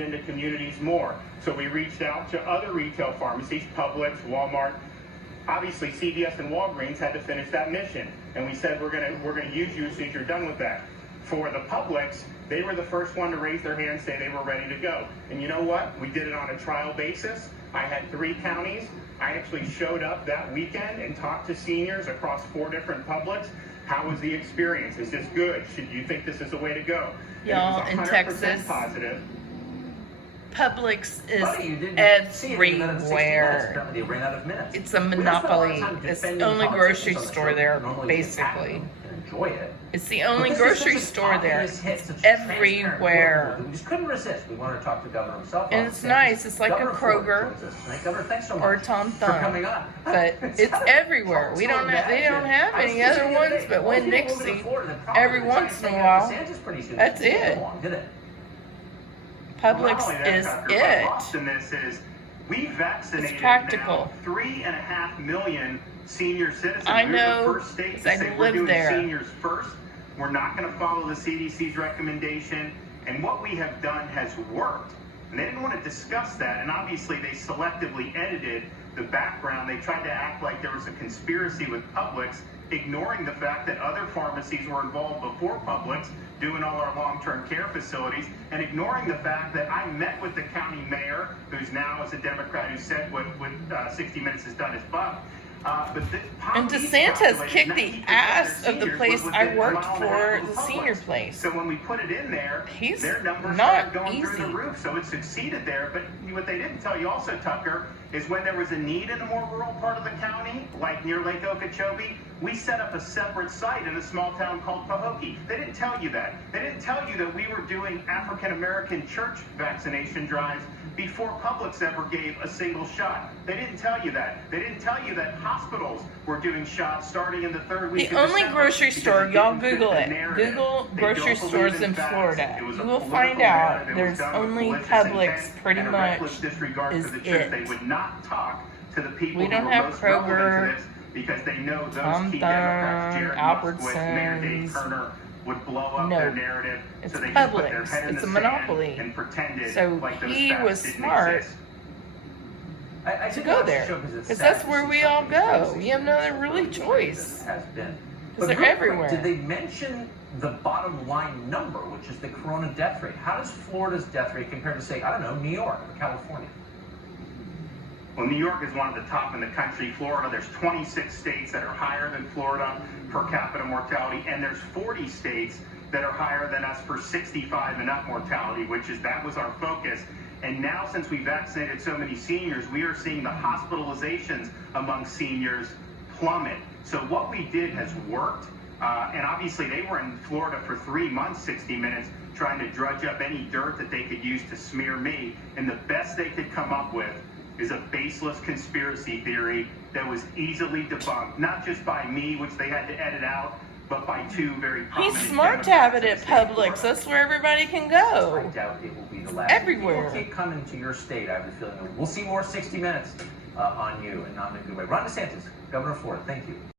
into communities more. So we reached out to other retail pharmacies, Publix, Walmart. Obviously, CVS and Walgreens had to finish that mission, and we said we're gonna use you as soon as you're done with that. For the Publix, they were the first one to raise their hand and say they were ready to go. And you know what? We did it on a trial basis. I had 3 counties. I actually showed up that weekend and talked to seniors across 4 different Publix. How was the experience? Is this good? Should you think this is the way to go? Y'all, in Texas, positive. Publix is everywhere. It's a monopoly. It's the only grocery store there, basically. It's the only grocery store there. It's everywhere. We just couldn't resist. We wanted to talk to the governor himself. And it's nice. It's like a Kroger or a Tom Thumb. But it's everywhere. They don't have any other ones but Winn-Dixie every once in a while. That's it. Publix is it. We vaccinated it's practical. Now 3.5 million senior citizens. I know, we're the first state to say we're doing seniors first. We're not going to follow the CDC's recommendation, and what we have done has worked. And they didn't want to discuss that, and obviously they selectively edited the background. They tried to act like there was a conspiracy with Publix, ignoring the fact that other pharmacies were involved before Publix, doing all our long-term care facilities, and ignoring the fact that I met with the county mayor, who's now is a Democrat, who said what 60 Minutes has done is buck. And Disantes kicked the ass of the place I worked for, the senior place. So when we put it in there, their numbers not started going easy. through the roof. So it succeeded there. But what they didn't tell you also, Tucker, is when there was a need in a more rural part of the county, like near Lake Okeechobee, we set up a separate site in a small town called Pahokee. They didn't tell you that. They didn't tell you that we were doing African-American church vaccination drives before Publix ever gave a single shot. They didn't tell you that. They didn't tell you that hospitals were doing shots starting in the 3rd week of The only December grocery store, y'all Google it. Google grocery stores in Florida. You will find out there's only Publix pretty much is it. They would not talk to the people We don't who have were most relevant Kroger, to this because they know those Tom key Democrats, Thumb, Jared Moskowitz, Mayor Dave Albertsons. Kerner, would blow up their narrative. It's So they just put their Publix. head in It's the a sand monopoly. and pretended So like those he facts was didn't smart exist. to go there. Because that's where we all go. We have no other really choice. Because they're everywhere. Did they mention the bottom line number, which is the corona death rate? How does Florida's death rate compare to, say, I don't know, New York or California? Well, New York is one of the top in the country. Florida, there's 26 states that are higher than Florida per capita mortality, and there's 40 states that are higher than us for 65 and up mortality, that was our focus. And now, since we vaccinated so many seniors, we are seeing the hospitalizations among seniors plummet. So what we did has worked. And obviously, they were in Florida for 3 months, 60 Minutes, trying to drudge up any dirt that they could use to smear me. And the best they could come up with is a baseless conspiracy theory that was easily debunked, not just by me, which they had to edit out, but by 2 very prominent He's smart to have it at Democrats Publix. That's where everybody can go. I doubt it will be the last. Everywhere. People keep coming to your state. I have a feeling we'll see more 60 Minutes on you, and not in a good way. Ron DeSantis, Governor of Florida, thank you.